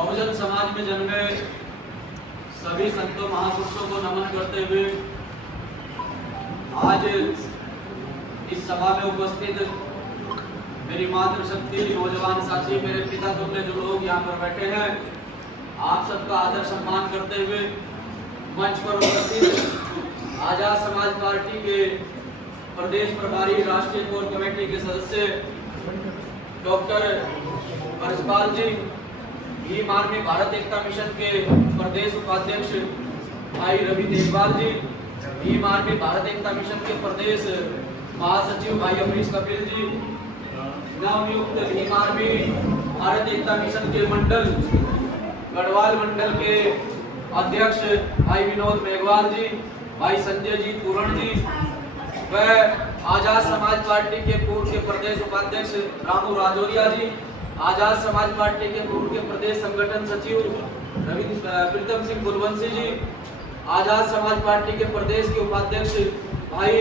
बहुजन समाज में जन्मे सभी संतों महापुरुषों को नमन करते हुए आज इस सभा में उपस्थित मेरी मातृशक्ति, नौजवान साथी, मेरे पिता तुल्य जो लोग यहाँ पर बैठे हैं, आप सबका आदर सम्मान करते हुए मंच पर उपस्थित आजाद समाज पार्टी के प्रदेश प्रभारी, राष्ट्रीय कोर कमेटी के सदस्य डॉक्टर ब्रजपाल जी, भीम आर्मी भारत एकता मिशन के प्रदेश उपाध्यक्ष भाई रवि देवपाल जी, भीम आर्मी भारत एकता मिशन के प्रदेश महासचिव भाई अमरीश कपिल जी, नवनियुक्त भीम आर्मी भारत एकता मिशन के मंडल गढ़वाल मंडल के अध्यक्ष भाई विनोद मेघवाल जी, भाई संजय जी पूरण जी, व आजाद समाज पार्टी के पूर्व के प्रदेश उपाध्यक्ष रामू राजौरिया जी, आजाद समाज पार्टी के पूर्व के प्रदेश संगठन सचिव प्रीतम सिंह बुलवंशी जी, आजाद समाज पार्टी के प्रदेश के उपाध्यक्ष भाई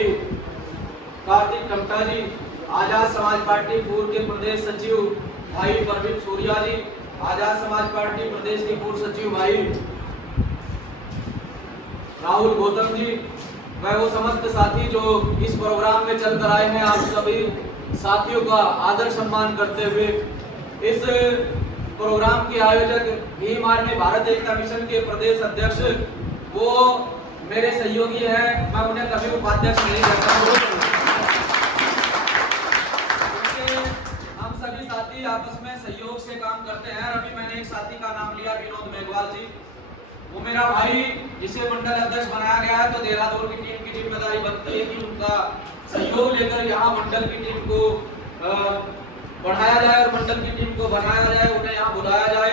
कार्तिक टमटा जी, आजाद समाज पार्टी पूर्व के प्रदेश सचिव भाई परवीन सूर्या जी, आजाद समाज पार्टी प्रदेश के पूर्व सचिव भाई राहुल गौतम जी, वह वो समस्त साथी जो इस प्रोग्राम में चल कर आए हैं, आप सभी साथियों का आदर सम्मान करते हुए इस प्रोग्राम के आयोजक भीम आर्मी भारत एकता मिशन के प्रदेश अध्यक्ष, वो मेरे सहयोगी हैं, मैं उन्हें कभी उपाध्यक्ष नहीं करता हूँ। हम सभी साथी आपस में सहयोग से काम करते हैं। अभी मैंने एक साथी का नाम लिया, विनोद मेघवाल जी, वो मेरा भाई, जिसे मंडल अध्यक्ष बनाया गया है, तो देहरादून की टीम की जिम्मेदारी बनती है कि उनका सहयोग लेकर यहाँ मंडल की टीम को बढ़ाया जाए और मंडल की टीम को बनाया जाए, उन्हें यहाँ बुलाया जाए।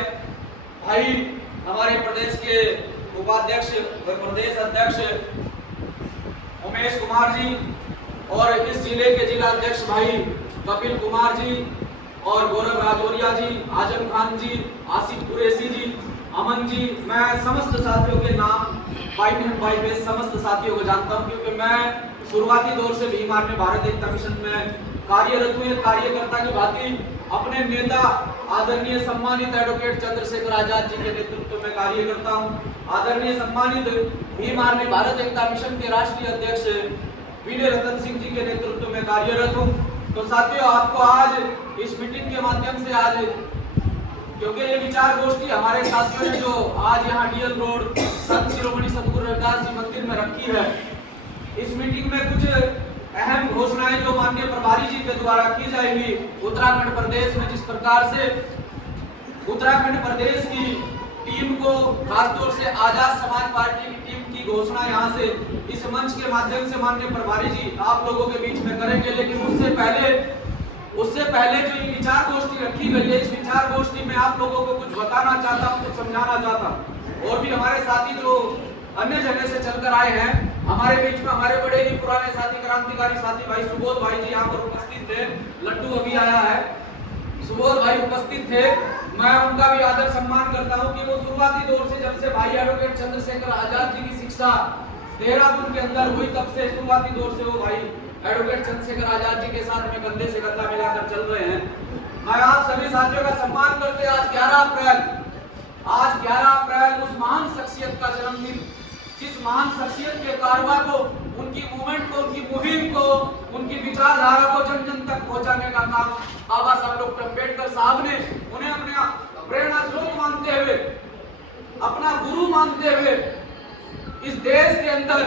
भाई हमारे प्रदेश के उपाध्यक्ष व प्रदेश अध्यक्ष उमेश कुमार जी और इस जिले के जिला अध्यक्ष भाई कपिल कुमार जी और गौरव राजौरिया जी, आजम खान जी, आसिफ कुरैशी जी, अमन जी, मैं समस्त साथियों के नाम बाई समस्त साथियों को जानता हूं, क्योंकि मैं शुरुआती दौर से भीम आर्मी भारत एकता मिशन में कार्यरत हुए कार्यकर्ता की भांति अपने नेता आदरणीय सम्मानित एडवोकेट चंद्रशेखर आजाद जी के नेतृत्व में कार्य करता हूं। आदरणीय सम्मानित भीम आर्मी भारत एकता मिशन के राष्ट्रीय अध्यक्ष विनय रतन सिंह जी के नेतृत्व में कार्यरत हूं। तो साथियों, आपको आज इस मीटिंग के माध्यम से आज, क्योंकि ये विचार गोष्ठी हमारे साथियों ने जो आज यहाँ डीएल रोड संत शिरोमणि सतगुरु रविदास जी मंदिर में रखी है, इस मीटिंग में कुछ अहम घोषणाएं जो माननीय प्रभारी जी के द्वारा की जाएंगी। उत्तराखंड प्रदेश में जिस प्रकार से उत्तराखंड प्रदेश की टीम को, खासतौर से आजाद समाज पार्टी की टीम की घोषणा यहाँ से इस मंच के माध्यम से माननीय प्रभारी जी आप लोगों के बीच में करेंगे, लेकिन उससे पहले जो ये विचार गोष्ठी रखी गई है, इस विचार गोष्ठी में आप लोगों को कुछ बताना चाहता हूँ, कुछ समझाना चाहता हूँ। और भी हमारे साथी जो अन्य जगह से चलकर आए हैं, हमारे बीच में हमारे बड़े ही पुराने साथी, क्रांतिकारी साथी भाई सुबोध भाई जी यहाँ पर उपस्थित थे, लड्डू अभी आया है, सुबोध भाई उपस्थित थे। मैं उनका भी आदर सम्मान करता हूँ कि वो शुरुआती दौर से, जब से भाई एडवोकेट चंद्रशेखर आजाद जी की शिक्षा देहरादून के अंदर हुई, तब से शुरुआती दौर से वो भाई एडवोकेट चंद्रशेखर आजाद जी के साथ में कंधे से कंधा मिलाकर चल रहे हैं। मैं आप सभी साथियों का सम्मान करते आज 11 अप्रैल उस महान शख्सियत का जन्मदिन, जिस महान शख्सियत के कारवा को, उनकी मूवमेंट को, उनकी मुहिम को, उनकी विचारधारा को जन जन तक पहुंचाने का काम बाबा साहब डॉक्टर अम्बेडकर साहब ने, उन्हें अपने प्रेरणा स्रोत मानते हुए, अपना गुरु मानते हुए इस देश के अंदर,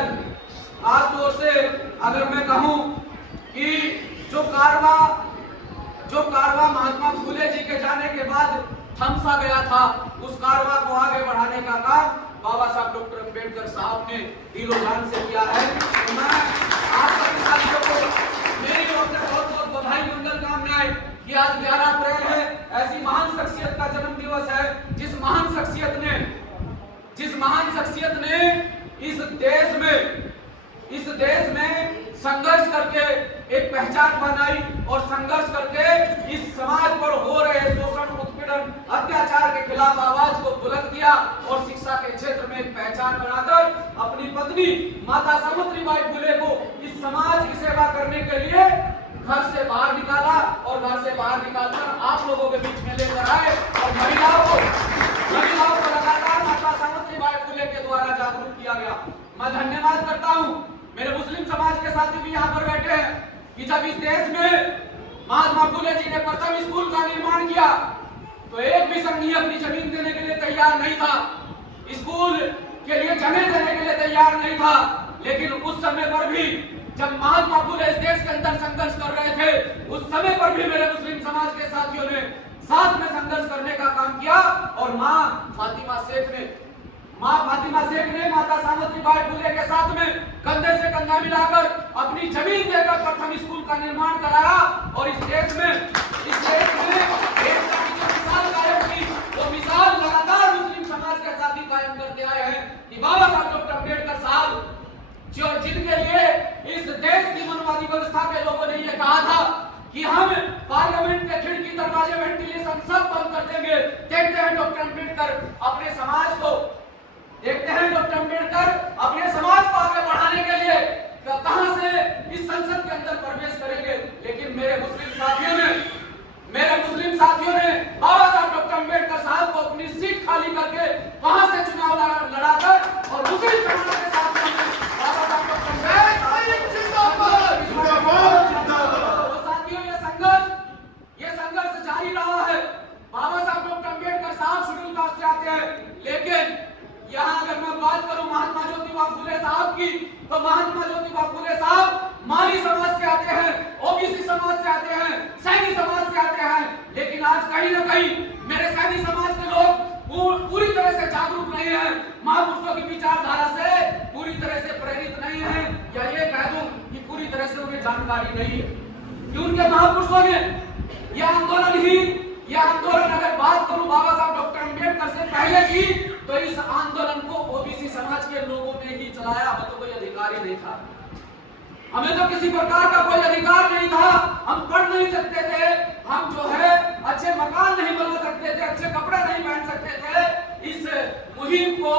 खासतौर से अगर मैं कहूं कि जो कारवा महात्मा फुले जी के जाने के बाद थम सा गया था, उस कारवा को आगे बढ़ाने का काम बाबा साहब डॉक्टर अम्बेडकर साहब ने दिलो जान से किया है। तो मैं आप सभी साथियों को मेरी ओर से बहुत बहुत बधाई, मंगल कामनाएं कि आज 11 अप्रैल है, ऐसी महान शख्सियत का जन्म दिवस है, जिस महान शख्सियत ने इस देश में संघर्ष करके एक पहचान बनाई और संघर्ष करके इस समाज पर हो रहे शोषण, उत्पीड़न, अत्याचार के खिलाफ आवाज को बुलंद किया और शिक्षा के क्षेत्र में एक पहचान बनाकर अपनी पत्नी माता सावित्री बाई फुले को इस समाज की सेवा करने के लिए घर से बाहर निकाला और घर से बाहर निकालकर आप लोगों के बीच में लेकर आए और महिलाओं को भी यहाँ पर बैठे हैं कि जब इस देश में महात्मा फुले जी ने प्रथम स्कूल का निर्माण किया तो एक भी संघी अपनी जमीन देने के लिए तैयार नहीं था, स्कूल के लिए जमीन देने के लिए तैयार नहीं था। लेकिन उस समय पर भी जब महात्मा फुले इस देश के अंदर संघर्ष कर रहे थे, उस समय पर भी मेरे मुस्लिम समाज के साथियों ने साथ में संघर्ष करने का काम किया और माँ फातिमा शेख ने माता सावित्री बाई फुले के साथ में कंधे से कंधा मिलाकर अपनी जमीन देकर प्रथम स्कूल का निर्माण कराया और इस देश में एक मिसाल कायम की। वो मिसाल लगातार मुस्लिम समाज के साथी कायम करते आए हैं कि बाबा साहब डॉक्टर अम्बेडकर साहब जो जिनके लिए इस देश की मनवादी व्यवस्था के लोगों ने ये कहा था कि हम पार्लियामेंट के खिड़की दरवाजे वेंटिलेशन सब बंद कर देंगे। देखते हैं डॉक्टर अम्बेडकर अपने समाज को आगे बढ़ाने के लिए कहां से इस संसद के अंदर प्रवेश करेंगे। लेकिन मेरे मुस्लिम साथियों ने बाबा साहब डॉक्टर अम्बेडकर साहब को अपनी सीट खाली करके वहां से चुनाव लड़ाकर और मुस्लिम समाज के साथ बाबा साहब डॉक्टर ये संघर्ष जारी रहा है। बाबा साहब डॉक्टर अम्बेडकर साहब शेड्यूल कास्ट से आते हैं, लेकिन यहाँ अगर मैं बात करूं महात्मा ज्योतिबा फुले साहब की तो महात्मा ज्योतिबा फुले साहब माली समाज से आते हैं, ओबीसी समाज से आते हैं, सैनी समाज से आते हैं। लेकिन आज कहीं ना कहीं मेरे सैनी समाज के लोग पूरी तरह से जागरूक नहीं है, महापुरुषों की विचारधारा से पूरी तरह से प्रेरित नहीं है, या ये कह दूं कि पूरी तरह से उन्हें जानकारी नहीं है कि उनके महापुरुषों ने यह आंदोलन अगर बात करूं बाबा साहब डॉक्टर अम्बेडकर से पहले की तो इस आंदोलन को ओबीसी समाज के लोगों ने ही चलाया। हमें तो कोई अधिकार ही नहीं था, हमें तो किसी प्रकार का कोई अधिकार नहीं था, हम पढ़ नहीं सकते थे, हम जो है अच्छे मकान नहीं बना सकते थे, अच्छे कपड़े नहीं पहन सकते थे। इस मुहिम को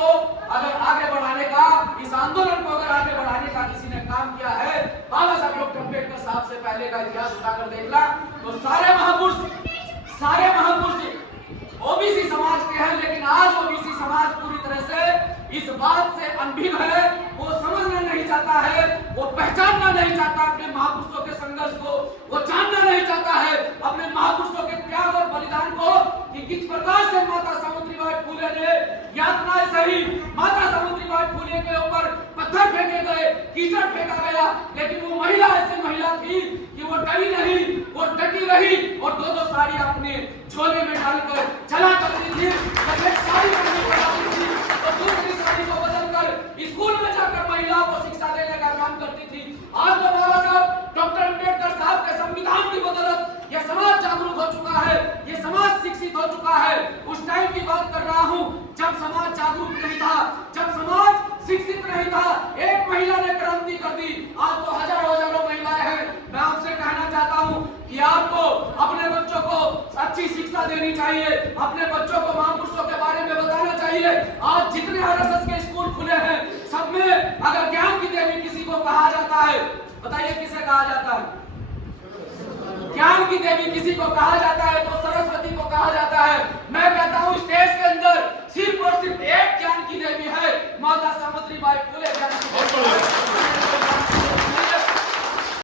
अगर आगे बढ़ाने का, इस आंदोलन को अगर आगे बढ़ाने का किसी ने काम किया है बाबा साहब डॉक्टर अम्बेडकर साहब से पहले का इतिहास उठाकर देखना तो सारे महापुरुष ओबीसी समाज के हैं। लेकिन आज ओबीसी समाज पूरी तरह से इस बात से अनभिज्ञ है, वो समझना नहीं चाहता है, वो पहचानना नहीं चाहता अपने महापुरुषों के संघर्ष को, वो जानना नहीं चाहता है अपने महापुरुषों के त्याग और बलिदान को कि किस प्रकार से माता सावित्रीबाई फुले ने यातनाएं सही। माता सावित्रीबाई फुले के ऊपर पत्थर फेंके गए, कीचड़ फेंका गया, लेकिन वो महिला ऐसी महिला थी कि वो डरी नहीं, वो डटी रही और दो साड़ी अपने झोले में डालकर चला करती थी। जब एक साड़ी पहनने को आती थी तो दूसरी साड़ी को बदलकर स्कूल में जाकर महिलाओं को शिक्षा देने का काम करती थी। आज तो बाबा साहब डॉक्टर अम्बेडकर साहब के संविधान की बदौलत यह समाज जागरूक हो चुका है, ये समाज शिक्षित हो चुका है। उस टाइम की बात कर रहा हूँ जब समाज जागरूक नहीं था, जब समाज शिक्षित नहीं था, एक महिला ने क्रांति कर दी। आज तो हजारों महिलाएं हैं। मैं आपसे कहना चाहता हूँ कि आपको अपने बच्चों को अच्छी शिक्षा देनी चाहिए, अपने बच्चों को महापुरुषों के बारे में बताना चाहिए। आज जितने आरएसएस के स्कूल खुले हैं सब में अगर ज्ञान की देवी किसी को कहा जाता है, बताइए किसे कहा जाता है? ज्ञान की देवी किसी को कहा जाता है तो सरस्वती को कहा जाता है।